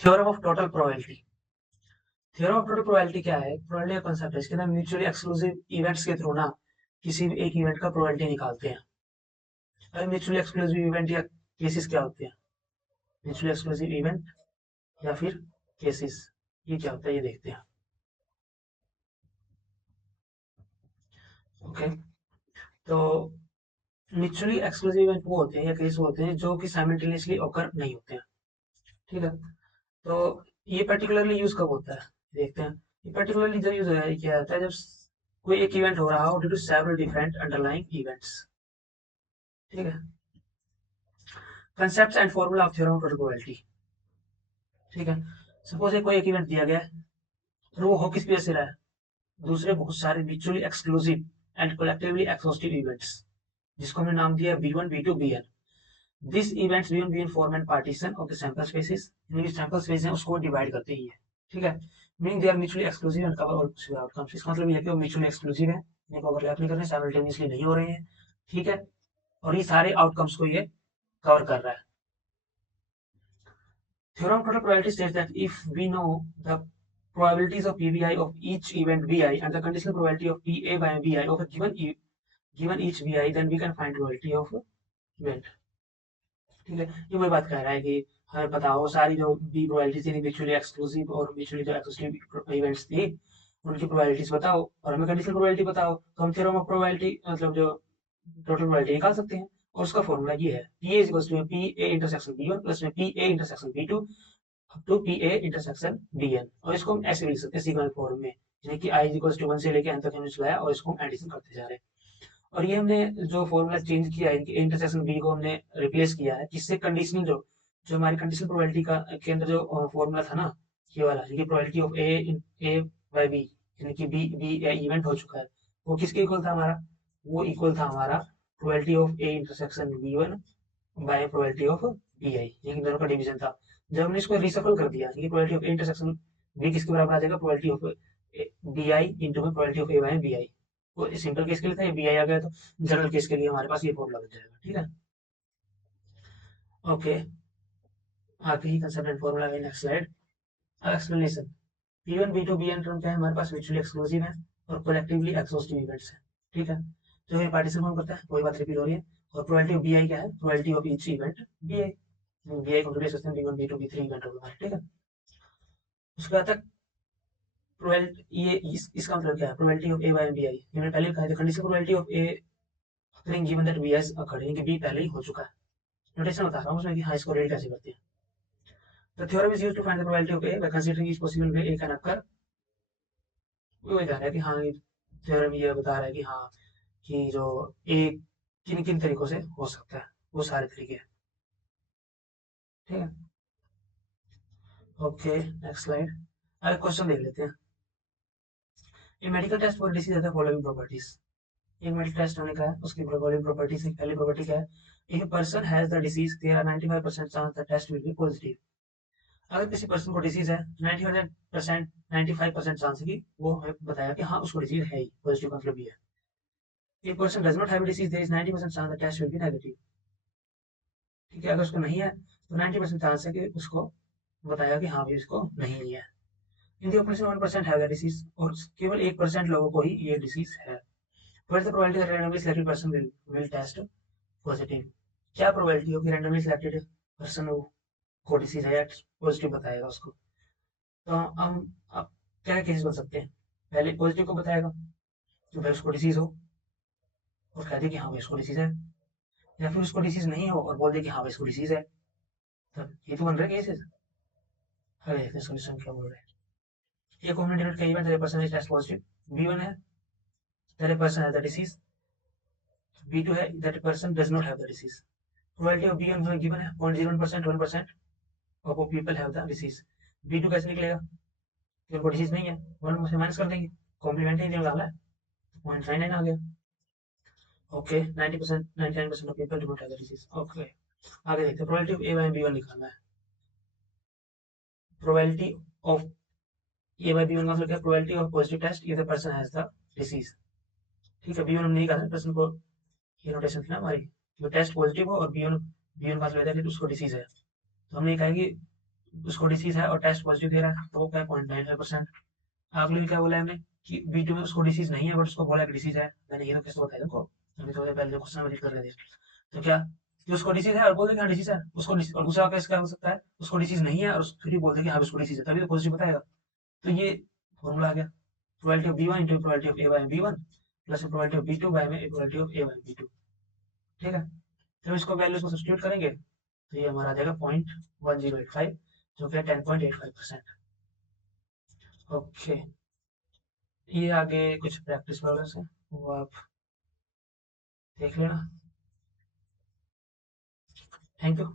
Theorem of total probability. Theorem of total probability क्या है? Probability का कंसेप्ट है, इसके अंदर म्यूचुअली एक्सक्लूसिव इवेंट्स के थ्रू ना किसी भी एक इवेंट का प्रोबेबिलिटी निकालते हैं। अब म्यूचुअली एक्सक्लूसिव इवेंट या केसेस क्या होते हैं? म्यूचुअली एक्सक्लूसिव इवेंट या फिर केसेस, ये क्या होता है ये देखते हैं। ओके, तो म्यूचुअली एक्सक्लूसिव इवेंट वो होते हैं या केस वो होते हैं जो कि साइमल्टेनियसली ऑकर नहीं होते हैं। ठीक है, तो ये पर्टिकुलरली यूज कब होता है देखते हैं। ये पर्टिकुलरली जब यूज किया जाता है जब कोई एक इवेंट हो रहा हो due to several different underlying events. ठीक है, concepts and formula of theorem of total probability. ठीक है, सपोज कोई एक इवेंट दिया गया है और वो हो किस वजह से रहा है? दूसरे बहुत सारे mutually exclusive and collectively exhaustive events, जिसको हमने नाम दिया B1 B2 Bn। This events B1 Bn form and partition of the sample spaces, यानी कि सैंपल स्पेस है उसको डिवाइड करते ही है। ठीक है, meaning they are mutually exclusive and cover all possible outcomes. इसका मतलब ये है कि वो म्यूचुअली एक्सक्लूसिव है, इनको ओवरलैप नहीं कर रहे, साइमल्टेनियसली नहीं हो रहे हैं। ठीक है, और ये सारे आउटकम्स को ये कवर कर रहा है। Theorem of total probability states that if we know the probabilities of PBI of each event BI and the conditional probability of PA by BI of a given each BI, then we can find probability of event। ठीक है, ये वही बात कह रहा है कि हमें पता हो सारी जो बी प्रोबेबिलिटीज थी म्यूचुअली एक्सक्लूसिव और म्यूचुअली जो एक्सक्लूसिव इवेंट्स थी उनकी प्रोबेबिलिटीज बताओ और हमें कंडीशनल प्रोबेबिलिटी बताओ, तो हम थ्योरम ऑफ प्रोबेबिलिटी मतलब जो टोटल प्रोबेबिलिटी निकाल सकते हैं। और उसका फॉर्मूला ये है, P A equals to P A intersection B one plus में P A intersection B two up to P A intersection B N. और इसको हम ऐसे भी लिख सकते हैं सिग्नल फॉर्म में, यानी कि आई इक्वल्स टू 1 से लेकर एन तक हमने चलाया और इसको हम एडिशन करते जा रहे हैं। और ये हमने जो फॉर्मूला चेंज किया है इनके इंटरसेक्शन बी को हमने रिप्लेस किया है जिससे कंडीशनल जो जो हमारी कंडीशनल प्रोबेबिलिटी का के अंदर जो फॉर्मूला था ना, ये वाला, ये probability of A by B, यानी कि बी बी इवेंट हो चुका है, वो किसके इक्वल था हमारा? वो इक्वल था हमारा probability of A intersection B one by probability of B I, ये दोनों का डिवीजन था। जब हमने इसको रिसफल कर दिया, ये probability of A intersection B किसके बराबर आ जाएगा? Probability of B I into में probability of A by B I. वो सिंपल केस के लिए था, ये बी आई आ गया, तो जनरल केस के लिए हमारे पास ये फॉर्मूला बन जाएगा। ठीक है, ओके, आगे ही कंसेप्ट एंड फॉर्मूला है next slide. Explanation. B one B two B N term क्या है हमारे पास? म्यूचुअली एक्सक्लूसिव है और कलेक्टिवली एक्सॉस्टिव इवेंट्स है। ठीक है, तो ये पार्टीशन फॉर्म करता है, वही बात रिपीट हो रही है। और प्रोबेबिलिटी ऑफ बी आई क्या है? Probability of each event B I. B I को रिप्लेस करते हैं B one B two B three event होगा। ठीक है, उसके बाद तक प्रोबेबिलिटी ये इसका मतलब क्या है? Probability of A by B I, मैंने पहले कहा था conditional probability of A occurring given that B has occurred, यानी कि बी पहले ही हो चुका है। नोटेशन बता रहा हूँ उसमें कि हाँ इसको रीड कैसे करते हैं। The theorem is used to find the probability of A by considering each possible way A can occur। वो ये कह रहा है कि हाँ ये थ्योरम ये बता रहा है कि हाँ कि जो A किन किन तरीकों से हो सकता है, वो सारे तरीके हैं। ठीक है, ओके, नेक्स्ट स्लाइड। अब क्वेश्चन देख लेते हैं। A medical test for disease has the following properties। एक मेडिकल टेस्ट होने का है, उसकी following properties है। पहली प्रॉपर्टी क्या है? If a person has the disease, there are 95% chance the test will be positive। अगर किसी पर्सन को डिसीज है 95% 95% चांस है कि वो हमें बताया कि हाँ उसको डिसीज है ही, पॉजिटिव मतलब भी है। If person does not have a disease, there is 90% chance the test will be negative। ठीक है, अगर उसको नहीं है तो 90% चांस है कि उसको बताया कि हाँ भी इसको नहीं है। इन दी ऑपरेशन 1% है डिसीज, और केवल 1% लोगों को ही ये डिसीज है। What is the probability that randomly selected person will test positive? क्या प्रोबेबिलिटी होगी रैंडमली सिलेक्टेड पर्सन को डिसीज है या पॉजिटिव बताएगा उसको? तो हम अब क्या केसेस बन सकते हैं? पहले पॉजिटिव को बताएगा कि भाई उसको डिसीज हो और कह दे कि हाँ भाई उसको डिसीज है, या फिर उसको डिसीज नहीं हो और बोल दे कि हाँ भाई इसको डिसीज है। तब ये तो बन रहे केसेस। अरे देखते हैं सोल्यूशन क्या बोल रहे हैं। ये कॉमन डिनोट का event person is test positive, B one है that person has the disease, B two है that person does not have the disease. Probability of B one given है 0.01% 1% of people have the disease. B two कैसे निकलेगा? कि उनको disease नहीं है, one से माइनस कर देंगे, कॉम्प्लीमेंट ही नहीं डाला है, 0.99 आ गया। Okay, 90% 99% of people do not have the disease. Okay, आगे देखते हैं। Probability of A by B one निकालना है। Probability of A by B one का मतलब क्या? Probability of positive test if the person has the disease. ठीक है, बी वन हमने नहीं कहा, पर्सन को ये नोटेशन थी ना हमारी कि टेस्ट पॉजिटिव हो और बी वन का मतलब है कि उसको डिसीज है। तो हमने कहा कि उसको डिसीज है और टेस्ट पॉजिटिव दे रहा है तो वो क्या 0.95%। अगले क्या बोला हमने कि B2 में उसको डिसीज नहीं है बट उसको बोला कि डिसीज है। मैंने ये तो कैसे बताया तुमको, अभी थोड़ी देर पहले जो क्वेश्चन में कर रहे थे। तो क्या कि उसको डिसीज है और बोल देंगे हाँ डिसीज है उसको और दूसरा केस क्या हो सकता है उसको डिसीज नहीं है और फिर भी बोल देंगे हाँ उसको डिसीज है, तभी तो पॉजिटिव बताएगा। तो ये फॉर्मूला आ गया, probability of B1 into probability of A by B1 plus probability of B2 by में probability of A by B2। ठीक है, जब इसको वैल्यूज को सब्स्टिट्यूट करेंगे तो ये हमारा आ जाएगा 0.1085 जो कि 10.85%। ओके, ये आगे कुछ प्रैक्टिस प्रॉब्लम्स है वो आप देख लेना। Thank you.